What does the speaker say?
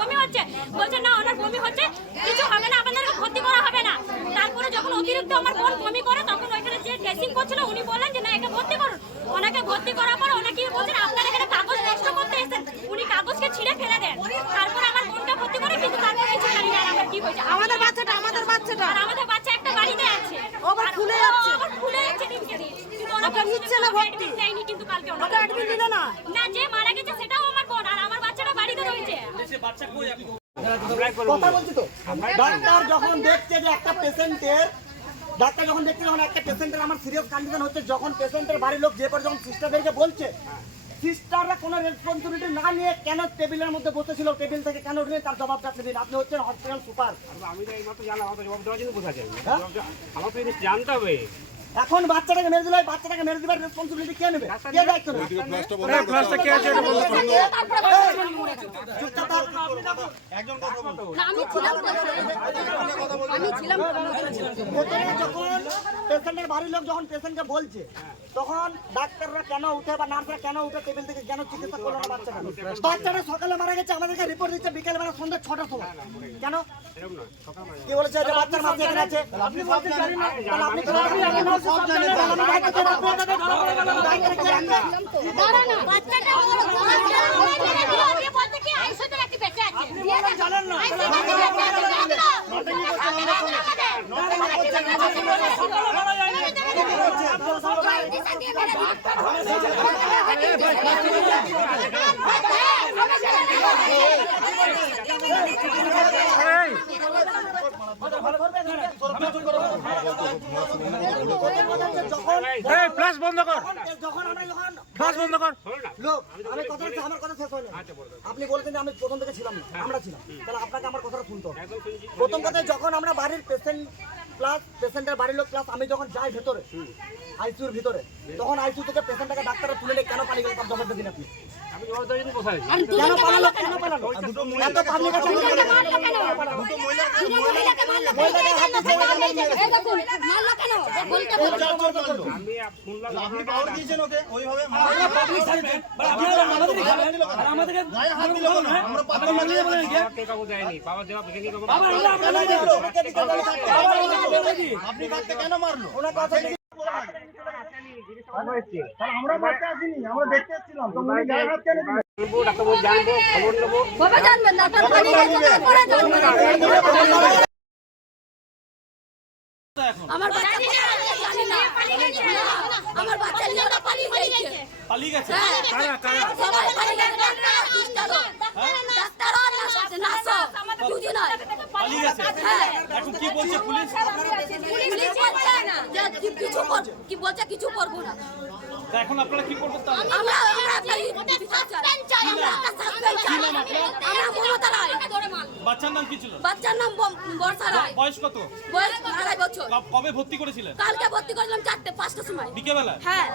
বমি হচ্ছে, বলছে না ওনার বমি হচ্ছে, কিছু হবে না, আপনাদেরকে ভর্তি করা হবে না। তারপরে যখন অতিরিক্ত আমার বোন বমি করে তখন ওইখানে যে ড্রেসিং করছিল উনি বললেন যে না একে ভর্তি করুন। ওনাকে ভর্তি করার পর ওনাকে বলছেন আপনারা এখানে কাগজ নষ্ট করতে এসেছেন, উনি কাগজকে ছিঁড়ে ফেলে দেন। তারপর আমার বোনকে ভর্তি করে, কিন্তু তারপরে কিছু জানি না আমরা কি হয়েছে। আমাদের বাচ্চাটা আর আমাদের বাচ্চা একটা বাড়িতে আছে, আবার খুলে যাচ্ছে দিনকে দিন। কিন্তু ওনাকে নিচ্ছে না ভর্তি দেয়নি, কিন্তু কালকে ওনাকে অ্যাডমিট দিল না। না, যে মারা গেছে সেটাও আমার বোন, আর আমার বাচ্চাটা বাড়িতে রয়েছে। বাচ্চা কই আপনি কথা বলছি তো। ডাক্তার যখন দেখছে যে একটা পেশেন্টের একটা পেশেন্টের আমার সিরিয়াস কন্ডিশন হচ্ছে, যখন পেশেন্টের বাড়ির লোক যে পর যখন সিস্টারদেরকে বলছে, সিস্টাররা কোনো রেসপন্সিবিলিটি না নিয়ে কেন টেবিলের মধ্যে বসেছিল, টেবিল থেকে কেন উঠে তার জবাবটা আপনি দিন। আপনি হচ্ছেন হসপিটাল সুপার। আমি তো এইমাত্র জানলাম, আমার জবাব দেওয়ার জন্য বোঝা যায় আমার তো জিনিস জানতে হবে। এখন বাচ্চাটাকে মেরে দিলে বাচ্চাটাকে মেরে দিবার রেসপন্সিবিলিটি কে নেবে? কে দায়িত্ব নেবে? ক্লাসটা কে আছে এটা বলতে পারবে? একজন কথা বলতো। আমি ছিলাম যখন পেশেন্টের বাড়ির লোক যখন পেশেন্টকে বলছে, তখন ডাক্তাররা কেন উঠে বা নার্সরা কেন উঠে টেবিল থেকে কেন চিকিৎসা করলো না বাচ্চাটা? বাচ্চাটা সকালে মারা গেছে, আমাদেরকে রিপোর্ট দিচ্ছে বিকেল বেলা সন্ধ্যা 6টার সময়। কেন কি বলেছে যে বাচ্চার মাঝে এখানে আছে? আপনি বলতে জানেন না, তাহলে আপনি কেন জানেন না? সব জানেন না, আমি দায়িত্ব ছেড়ে আপনাকে ধরা পড়ে গেল। দায়িত্ব কি রাখবে? দাঁড়ানো বাচ্চাটা বলতে কি আইসোদের একটি বেঁচে আছে, আপনি জানেন না। ফ্ল্যাশ বন্ধ কর, ফ্ল্যাশ বন্ধ কর। লোক আমি কথা হচ্ছে, আমার কথা শেষ হয়নি। আপনি বলছেন যে আমি প্রথম থেকে ছিলাম না, আমরা ছিলাম, তাহলে আপনাকে আমার কথাটা শুনতে হবে। প্রথম কথা, যখন আমরা বাড়ির পেশেন্ট প্লাস পেশেন্টের বাড়ির লোক প্লাস আমি যখন যাই ভেতরে আইসিইউর ভিতরে, তখন আইসিইউ থেকে পেশেন্টটাকে ডাক্তারে তুলে নিয়ে কেন পালিয়ে গেল তার জবাবটা দিন আপনি। আমি জবাব দেওয়ার জন্য বোঝা যায় কেন পালালো? কেন পালালো? এত পাবলিক আছে, মারলো কেন? বলতে আমি শুনলাম আপনি পাওয়ার দিয়েছেন ওকে ওইভাবে কে কাগজ দেয়নি, বাবা দেওয়া ভেঙে নিয়ে আপনি কাটতে কেন মারলো? ওনার কথা আমরা বাচ্চা আসিনি, আমরা দেখতে এসেছিলাম। তোমরা গায়ে হাত কেন দিলে? ডাক্তার জানবো, খবর নেবো। বাবা জানবেন না, তার পানি পরে জানবেন। আমার বাচ্চা জানি না, আমার বাচ্চা নিয়ে ওরা পালিয়ে গেছে। কারা কারা? সবাই পালিয়ে গেছে, ডাক্তার আর নার্স দুজন পালিয়ে গেছে। এখন কি বলছে পুলিশ? পুলিশ বলছে যে কি বলছে কিছু করবো না। তা এখন আপনারা কি করবেন তাহলে? আমরা মমতা রায়। বাচ্চার নাম কি ছিল? বাচ্চার নাম বর্ষা রায়। বয়স কত? বয়স 2.5 বছর। কবে ভর্তি করেছিলেন? কালকে ভর্তি করলাম 4-5টার সময় বিকেলবেলা? হ্যাঁ।